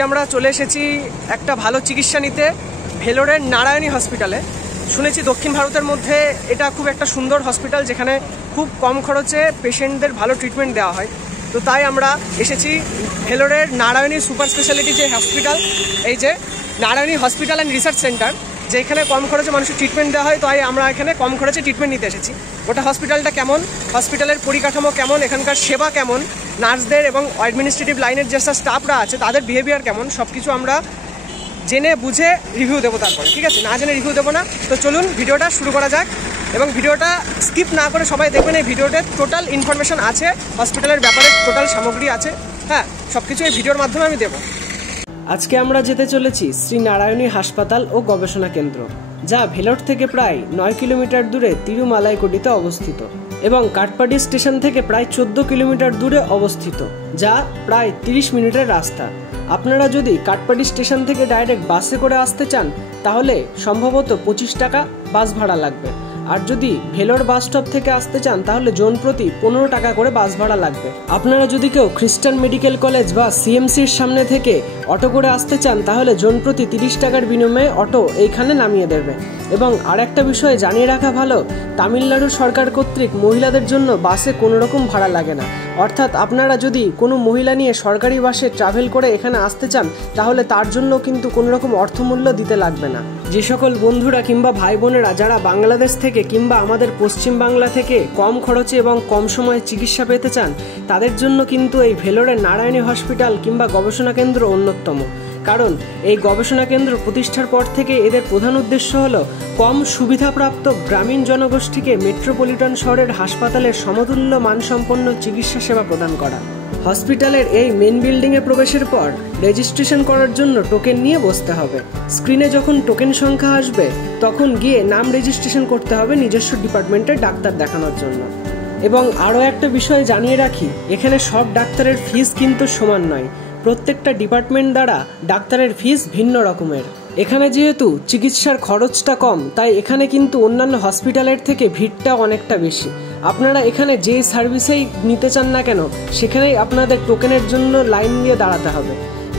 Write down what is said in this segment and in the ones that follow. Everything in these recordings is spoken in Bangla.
আজকে আমরা চলে এসেছি একটা ভালো চিকিৎসা নিতে ভেলোরের নারায়ণী হসপিটালে। শুনেছি দক্ষিণ ভারতের মধ্যে এটা খুব একটা সুন্দর হসপিটাল, যেখানে খুব কম খরচে পেশেন্টদের ভালো ট্রিটমেন্ট দেওয়া হয়। তো তাই আমরা এসেছি ভেলোরের নারায়ণী সুপার স্পেশালিটি যে হসপিটাল, এই যে Narayani hospital and research centre, যেখানে কম খরচে মানুষের ট্রিটমেন্ট দেওয়া হয়। তাই আমরা এখানে কম খরচে ট্রিটমেন্ট নিতে এসেছি। ওটা হসপিটালটা কেমন, হসপিটালের পরিকাঠামো কেমন, এখানকার সেবা কেমন, নার্সদের এবং অ্যাডমিনিস্ট্রেটিভ লাইনের যেসব স্টাফরা আছে তাদের বিহেভিয়ার কেমন, সব কিছু আমরা জেনে বুঝে রিভিউ দেবো তারপরে। ঠিক আছে, না জেনে রিভিউ দেবো না। তো চলুন ভিডিওটা শুরু করা যাক, এবং ভিডিওটা স্কিপ না করে সবাই দেখবেন। এই ভিডিওতে টোটাল ইনফরমেশন আছে, হসপিটালের ব্যাপারে টোটাল সামগ্রী আছে। হ্যাঁ, সব কিছু এই ভিডিওর মাধ্যমে আমি দেবো। আজকে আমরা যেতে চলেছি শ্রী নারায়ণী হাসপাতাল ও গবেষণা কেন্দ্র, যা ভেলোর থেকে প্রায় 9 কিলোমিটার দূরে তিরুমালাইকোডিতে অবস্থিত এবং কাটপাডি স্টেশন থেকে প্রায় 14 কিলোমিটার দূরে অবস্থিত, যা প্রায় 30 মিনিটের রাস্তা। আপনারা যদি কাটপাডি স্টেশন থেকে ডাইরেক্ট বাসে করে আসতে চান তাহলে সম্ভবত 25 টাকা বাস ভাড়া লাগবে, আর যদি ভেলোর বাস স্টপ থেকে আসতে চান তাহলে জন প্রতি 15 টাকা করে বাস ভাড়া লাগবে। আপনারা যদি কেউ খ্রিস্টান মেডিকেল কলেজ বা সিএমসির সামনে থেকে অটো করে আসতে চান তাহলে জন প্রতি 30 টাকার বিনিময়ে অটো এইখানে নামিয়ে দেবে। এবং আর একটা বিষয় জানিয়ে রাখা ভালো, তামিলনাড়ু সরকার কর্তৃক মহিলাদের জন্য বাসে কোনো রকম ভাড়া লাগে না। অর্থাৎ আপনারা যদি কোনো মহিলা নিয়ে সরকারি বাসে ট্রাভেল করে এখানে আসতে চান তাহলে তার জন্য কিন্তু কোনো রকম অর্থমূল্য দিতে লাগবে না। যে সকল বন্ধুরা কিংবা ভাই বোনেরা যারা বাংলাদেশ থেকে কিংবা আমাদের পশ্চিম বাংলা থেকে কম খরচে এবং কম সময়ে চিকিৎসা পেতে চান তাদের জন্য কিন্তু এই ভেলোরের নারায়ণী হসপিটাল কিংবা গবেষণা কেন্দ্র অন্যতম। কারণ এই গবেষণা কেন্দ্র প্রতিষ্ঠার পর থেকে এদের প্রধান উদ্দেশ্য হলো কম সুবিধাপ্রাপ্ত গ্রামীণ জনগোষ্ঠীকে মেট্রোপলিটন শহরের হাসপাতালের সমতুল্য মানসম্পন্ন চিকিৎসা সেবা প্রদান করা। হসপিটালের এই মেন বিল্ডিংয়ে প্রবেশের পর রেজিস্ট্রেশন করার জন্য টোকেন নিয়ে বসতে হবে। স্ক্রিনে যখন টোকেন সংখ্যা আসবে তখন গিয়ে নাম রেজিস্ট্রেশন করতে হবে নিজস্ব ডিপার্টমেন্টের ডাক্তার দেখানোর জন্য। এবং আরও একটা বিষয় জানিয়ে রাখি, এখানে সব ডাক্তারের ফিস কিন্তু সমান নয়। প্রত্যেকটা ডিপার্টমেন্ট দ্বারা ডাক্তারের ফিস ভিন্ন রকমের। এখানে যেহেতু চিকিৎসার খরচটা কম তাই এখানে কিন্তু অন্যান্য হসপিটালের থেকে ভিড়টা অনেকটা বেশি। আপনারা এখানে যেই সার্ভিসেই নিতে চান না কেন সেখানেই আপনাদের টোকেনের জন্য লাইন দিয়ে দাঁড়াতে হবে।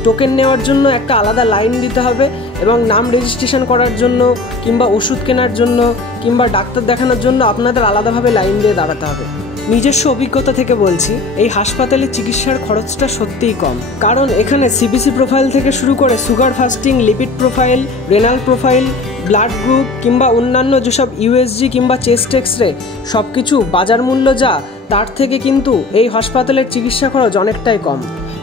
টোকেন নেওয়ার জন্য একটা আলাদা লাইন দিতে হবে এবং নাম রেজিস্ট্রেশন করার জন্য কিংবা ওষুধ কেনার জন্য কিংবা ডাক্তার দেখানোর জন্য আপনাদের আলাদাভাবে লাইন দিয়ে দাঁড়াতে হবে। নিজস্ব অভিজ্ঞতা থেকে বলছি, এই হাসপাতালে চিকিৎসার খরচটা সত্যিই কম। কারণ এখানে সিবিসি প্রোফাইল থেকে শুরু করে sugar fasting, lipid profile, renal profile, blood group কিংবা অন্যান্য যেসব ইউএসজি কিংবা চেস্ট এক্সরে সব কিছু বাজার মূল্য যা, তার থেকে কিন্তু এই হাসপাতালের চিকিৎসা খরচ অনেকটাই কম।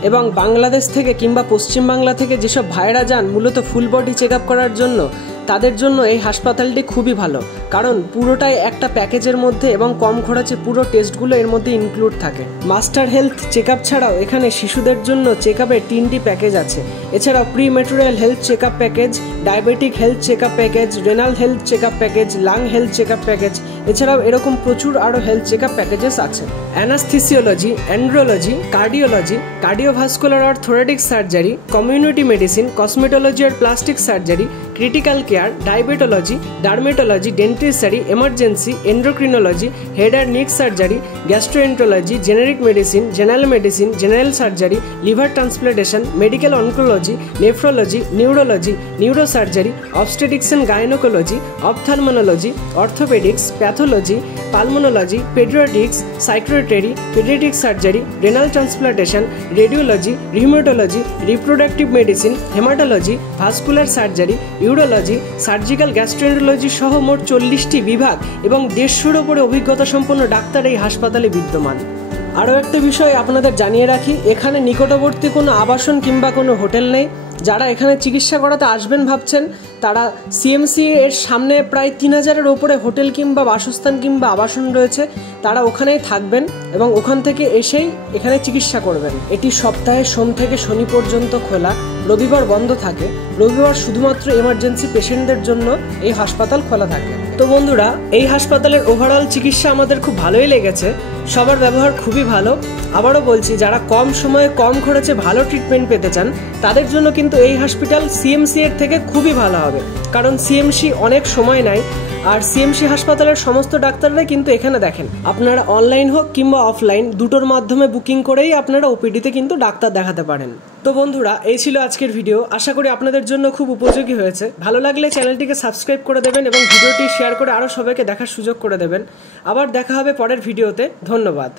এবং বাংলাদেশ থেকে কিংবা পশ্চিমবাংলা থেকে যেসব ভাইরা যান মূলত ফুল বডি চেক আপ করার জন্য, তাদের জন্য এই হাসপাতালটি খুবই ভালো। কারণ পুরোটাই একটা প্যাকেজের মধ্যে এবং কম খরচে পুরো টেস্টগুলো এর মধ্যে ইনক্লুড থাকে। মাস্টার হেলথ চেক আপ ছাড়াও এখানে শিশুদের জন্য চেক আপের 3টি প্যাকেজ আছে। এছাড়াও premarital health check up package, diabetic health check up package, renal health check up package, lung health check up package, এছাড়াও এরকম প্রচুর আরও হেলথ চেক আপ প্যাকেজেস আছে। অ্যানাস্থিসিওলজি, অ্যান্ড্রোলজি, কার্ডিওলজি, কার্ডিওভাস্কুলার আর thoracic surgery, community medicine, cosmetology আর plastic surgery, critical care, diabetology, dermatology, dentistry, emergency, endocrinology, head আর neck surgery, gastroenterology, generic medicine, general medicine, general surgery, liver transplantation, medical oncology, nephrology, neurology, neurosurgery, obstetrics and gynaecology, ophthalmology, orthopaedics, pathology, pulmonology, paediatrics, psychiatry, paediatric surgery, renal transplantation, radiology, rheumatology, reproductive medicine, haematology, vascular surgery, urology, surgical gastroenterology সহ মোট 40টি বিভাগ এবং 150-এর উপরে অভিজ্ঞতা সম্পন্ন ডাক্তার এই হাসপাতালে বিদ্যমান। আরও একটা বিষয় আপনাদের জানিয়ে রাখি, এখানে নিকটবর্তী কোনো আবাসন কিংবা কোনো হোটেল নেই। যারা এখানে চিকিৎসা করাতে আসবেন ভাবছেন তারা সিএমসি এর সামনে প্রায় 3000-এর ওপরে হোটেল কিংবা বাসস্থান কিংবা আবাসন রয়েছে, তারা ওখানেই থাকবেন এবং ওখান থেকে এসেই এখানে চিকিৎসা করবেন। এটি সপ্তাহে সোম থেকে শনি পর্যন্ত খোলা, রবিবার বন্ধ থাকে। রবিবার শুধুমাত্র এমার্জেন্সি পেশেন্টদের জন্য এই হাসপাতাল খোলা থাকে। তো বন্ধুরা, এই হাসপাতালের ওভারঅল চিকিৎসা আমাদের খুব ভালোই লেগেছে। সবার ব্যবহার খুবই ভালো। আবারও বলছি, যারা কম সময়ে কম খরচে ভালো ট্রিটমেন্ট পেতে চান তাদের জন্য কিন্তু এই হসপিটাল সিএমসি এর থেকে খুবই ভালো হবে, কারণ সিএমসি অনেক সময় নেয়। আর সিএমসি হাসপাতালের সমস্ত ডাক্তাররাই কিন্তু এখানে দেখেন। আপনারা অনলাইন হোক কিংবা অফলাইন, দুটোর মাধ্যমে বুকিং করেই আপনারা ওপিডিতে কিন্তু ডাক্তার দেখাতে পারেন। তো বন্ধুরা, এই ছিল আজকের ভিডিও। আশা করি আপনাদের জন্য খুব উপযোগী হয়েছে। ভালো লাগলে চ্যানেলটিকে সাবস্ক্রাইব করে দেবেন এবং ভিডিওটি শেয়ার করে আরও সবাইকে দেখার সুযোগ করে দেবেন। আবার দেখা হবে পরের ভিডিওতে। ধন্যবাদ।